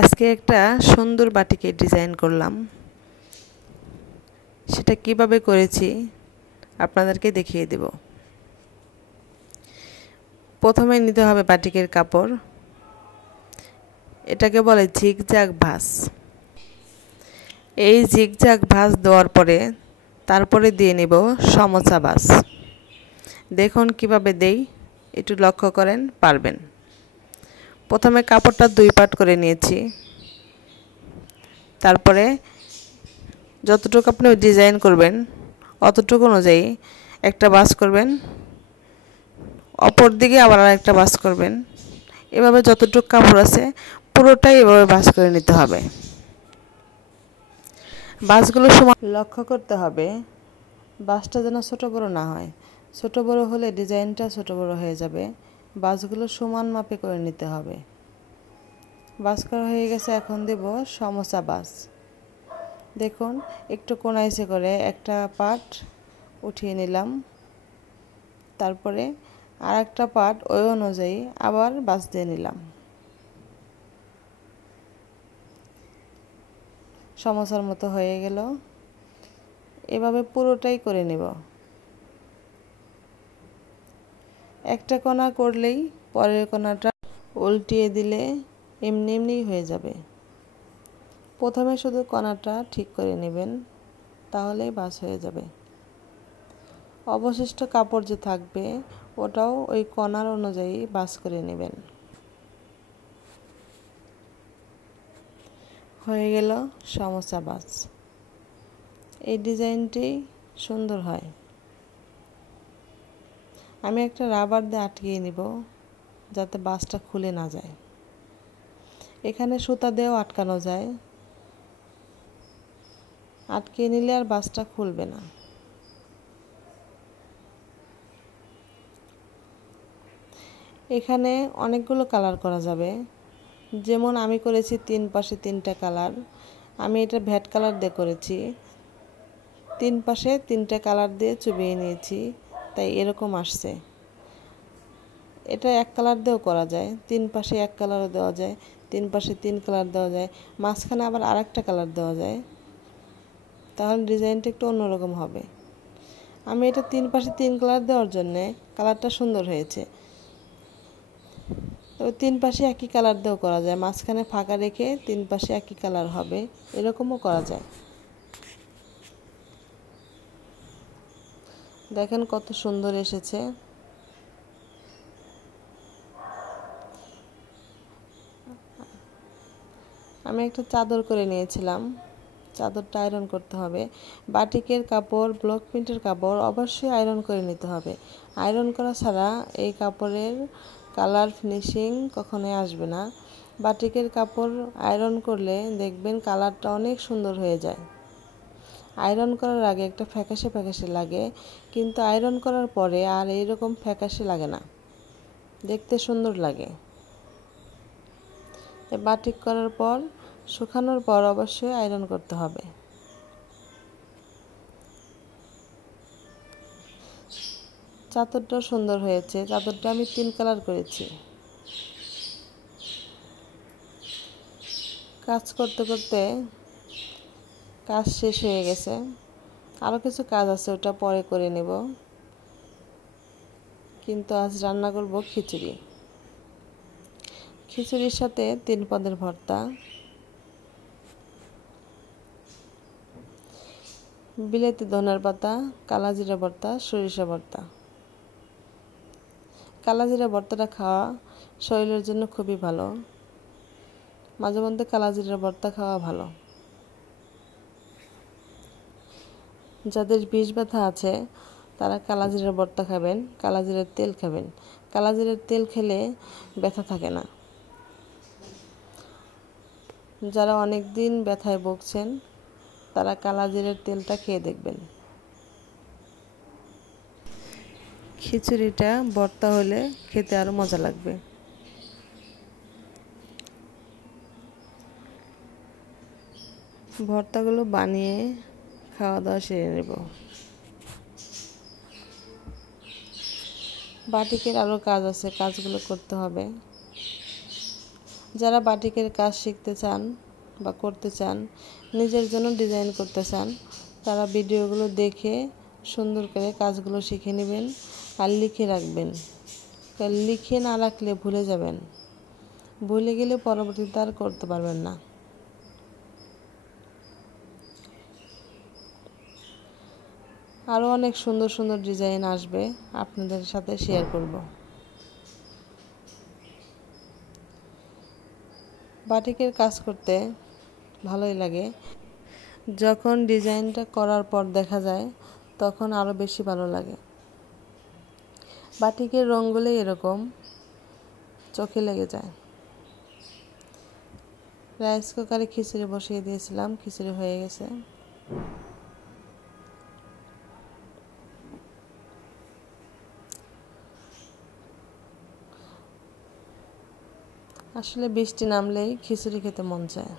আজকে একটা সুন্দর বাটিকে ডিজাইন করলাম। সেটা কিভাবে করেছি আপনাদেরকে দেখিয়ে দেব। প্রথমে নিতে হবে বাটিকের কাপড়, এটাকে বলে ঝিগঝ্যাগ ভাঁজ। এই ঝিগঝ্যাগ ভাঁজ দেওয়ার পরে তারপরে দিয়ে নেব সমোচা ভাঁজ। দেখুন কিভাবে দেই, একটু লক্ষ্য করেন, পারবেন। প্রথমে কাপড়টা 2 পাট করে নিয়েছি। তারপরে যতটুকু আপনি ডিজাইন করবেন অতটুকু অনুযায়ী একটা ভাঁজ করবেন, অপর দিকে আবার আরেকটা ভাঁজ করবেন। এভাবে যতটুকু কাপড় আছে পুরোটাই এভাবে ভাঁজ করে নিতে হবে। ভাঁজগুলো সমান লক্ষ্য করতে হবে, ভাঁজটা যেন ছোট বড় না হয়। ছোট বড় হলে ডিজাইনটা ছোট বড় হয়ে যাবে। ভাঁজগুলো সমান মাপে করে নিতে হবে। ভাঁজ করা হয়ে গেছে, এখন দেব সমোচা ভাঁজ। দেখুন একটু কোনাইসে করে একটা পাট উঠিয়ে নিলাম, তারপরে আর একটা পাট ওই অনুযায়ী আবার ভাঁজ দিয়ে নিলাম। সমোসার মতো হয়ে গেল। এভাবে পুরোটাই করে নেব। একটা কোনা করলেই পরের কোনাটা উল্টিয়ে দিলে এমনি এমনিই হয়ে যাবে। প্রথমে শুধু কোনাটা ঠিক করে নেবেন, তাহলেই ভাঁজ হয়ে যাবে। অবশিষ্ট কাপড় যে থাকবে ওটাও ওই কোনার অনুযায়ী ভাঁজ করে নেবেন। হয়ে গেল সমোচা ভাঁজ। এই ডিজাইনটি সুন্দর হয়। আমি একটা রাবার দিয়ে আটকিয়ে নিব যাতে ভাঁজটা খুলে না যায়। এখানে সুতা দিয়েও আটকানো যায়, আটকিয়ে নিলে আর ভাঁজটা খুলবে না। এখানে অনেকগুলো কালার করা যাবে, যেমন আমি করেছি 3 পাশে 3টা কালার। আমি এটা ভ্যাট কালার দিয়ে করেছি, 3 পাশে 3টা কালার দিয়ে চুবিয়ে নিয়েছি, তাই এরকম আসছে। এটা এক কালার দিয়েও করা যায়, 3 পাশে এক কালারও দেওয়া যায়, 3 পাশে 3 কালার দেওয়া যায়, মাঝখানে আবার আরেকটা কালার দেওয়া যায়, তাহলে ডিজাইনটা একটু অন্যরকম হবে। আমি এটা 3 পাশে 3 কালার দেওয়ার জন্য কালারটা সুন্দর হয়েছে। তবে 3 পাশে একই কালার দিয়েও করা যায়, মাঝখানে ফাঁকা রেখে 3 পাশে একই কালার হবে, এরকমও করা যায়। দেখেন কত সুন্দর এসেছে। আমি একটা চাদর করে নিয়েছিলাম, চাদরটা আয়রন করতে হবে। বাটিকের কাপড়, ব্লক প্রিন্টের কাপড় অবশ্যই আয়রন করে নিতে হবে। আয়রন করা ছাড়া এই কাপড়ের কালার ফিনিশিং কখনোই আসবে না। বাটিকের কাপড় আয়রন করলে দেখবেন কালারটা অনেক সুন্দর হয়ে যায়। আয়রন করার আগে একটা ফ্যাকাশে ফ্যাকাশে লাগে, কিন্তু আয়রন করার পরে আর এইরকম ফ্যাকাশে লাগে না, দেখতে সুন্দর লাগে। বাটিক করার পর শুকানোর পর অবশ্যই আয়রন করতে হবে। চাদরটা সুন্দর হয়েছে। চাদরটা আমি 3 কালার করেছি। কাজ করতে করতে কাজ শেষ হয়ে গেছে, আরও কিছু কাজ আছে, ওটা পরে করে নেব। কিন্তু আজ রান্না করব খিচুড়ি। খিচুড়ির সাথে 3 পদের ভর্তা, বিলেতি ধনের পাতা, কালাজিরা ভর্তা, সরিষা ভর্তা। কালাজিরা ভর্তাটা খাওয়া শরীরের জন্য খুবই ভালো, মাঝে মধ্যে কালাজিরা ভর্তা খাওয়া ভালো। যাদের বিষ ব্যথা আছে তারা কালাজিরার ভর্তা খাবেন, কালাজিরার তেল খাবেন। কালাজিরার তেল খেলে ব্যথা থাকে না। যারা অনেক দিন ব্যথায় ভুগছেন তারা কালাজিরার তেলটা খেয়ে দেখবেন। খিচুড়িটা ভর্তা হলে খেতে আরও মজা লাগবে। ভর্তাগুলো বানিয়ে খাওয়া দাওয়া সেরে নেব। বাটিকের আরও কাজ আছে, কাজগুলো করতে হবে। যারা বাটিকের কাজ শিখতে চান বা করতে চান, নিজের জন্য ডিজাইন করতে চান, তারা ভিডিওগুলো দেখে সুন্দর করে কাজগুলো শিখে নেবেন আর লিখে রাখবেন। লিখে না রাখলে ভুলে যাবেন, ভুলে গেলে পরবর্তীতে আর করতে পারবেন না। আরও অনেক সুন্দর সুন্দর ডিজাইন আসবে, আপনাদের সাথে শেয়ার করব। বাটিকের কাজ করতে ভালোই লাগে, যখন ডিজাইনটা করার পর দেখা যায় তখন আরও বেশি ভালো লাগে। বাটিকের রঙগুলো এরকম চোখে লেগে যায়। রাইস কুকারে খিচুড়ি বসিয়ে দিয়েছিলাম, খিচুড়ি হয়ে গেছে। আসলে বৃষ্টি নামলেই খিচুড়ি খেতে মন চায়।